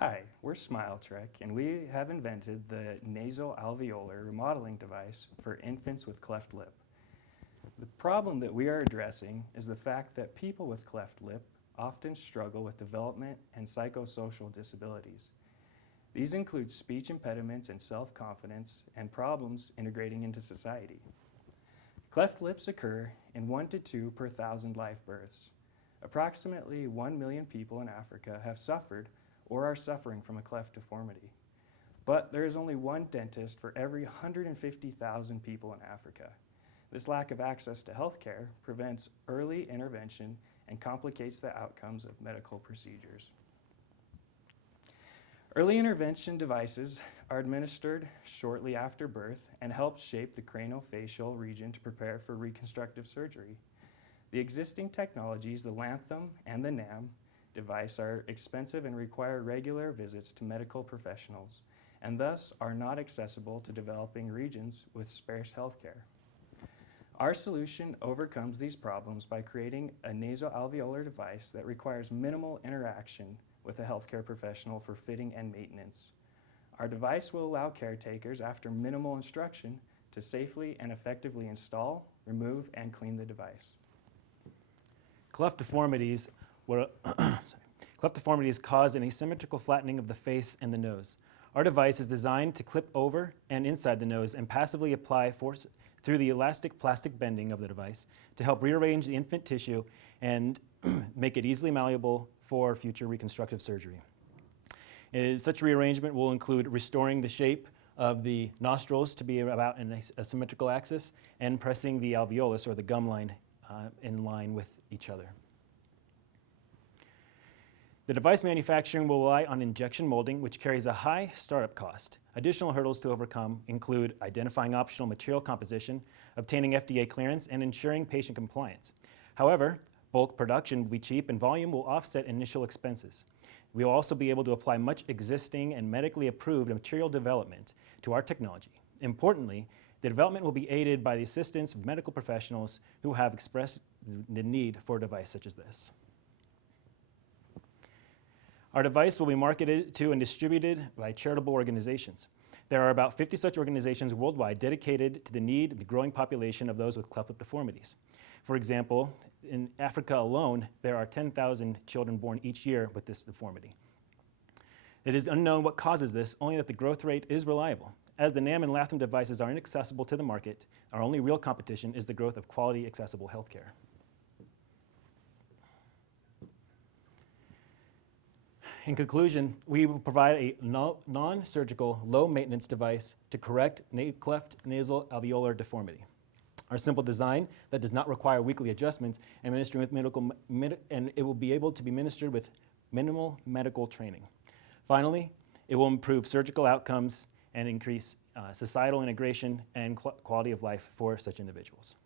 Hi, we're TRECC, and we have invented the nasal-alveolar remodeling device for infants with cleft lip. The problem that we are addressing is the fact that people with cleft lip often struggle with development and psychosocial disabilities. These include speech impediments and self-confidence and problems integrating into society. Cleft lips occur in 1 to 2 per 1,000 live births. Approximately 1 million people in Africa have suffered or are suffering from a cleft deformity. But there is only one dentist for every 150,000 people in Africa. This lack of access to health care prevents early intervention and complicates the outcomes of medical procedures. Early intervention devices are administered shortly after birth and help shape the craniofacial region to prepare for reconstructive surgery. The existing technologies, the Lantham and the NAM device, are expensive and require regular visits to medical professionals, and thus are not accessible to developing regions with sparse health care. Our solution overcomes these problems by creating a nasal-alveolar device that requires minimal interaction with a healthcare professional for fitting and maintenance. Our device will allow caretakers, after minimal instruction, to safely and effectively install, remove, and clean the device. Cleft deformities cause an asymmetrical flattening of the face and the nose. Our device is designed to clip over and inside the nose and passively apply force through the elastic plastic bending of the device to help rearrange the infant tissue and make it easily malleable for future reconstructive surgery. Such rearrangement will include restoring the shape of the nostrils to be about a symmetrical axis and pressing the alveolus or the gum line in line with each other. The device manufacturing will rely on injection molding, which carries a high startup cost. Additional hurdles to overcome include identifying optional material composition, obtaining FDA clearance, and ensuring patient compliance. However, bulk production will be cheap and volume will offset initial expenses. We will also be able to apply much existing and medically approved material development to our technology. Importantly, the development will be aided by the assistance of medical professionals who have expressed the need for a device such as this. Our device will be marketed to and distributed by charitable organizations. There are about 50 such organizations worldwide dedicated to the need of the growing population of those with cleft lip deformities. For example, in Africa alone, there are 10,000 children born each year with this deformity. It is unknown what causes this, only that the growth rate is reliable. As the NAM and Lantham devices are inaccessible to the market, our only real competition is the growth of quality, accessible healthcare. In conclusion, we will provide a non-surgical, low-maintenance device to correct cleft nasal alveolar deformity. Our simple design that does not require weekly adjustments and it will be able to be administered with minimal medical training. Finally, it will improve surgical outcomes and increase societal integration and quality of life for such individuals.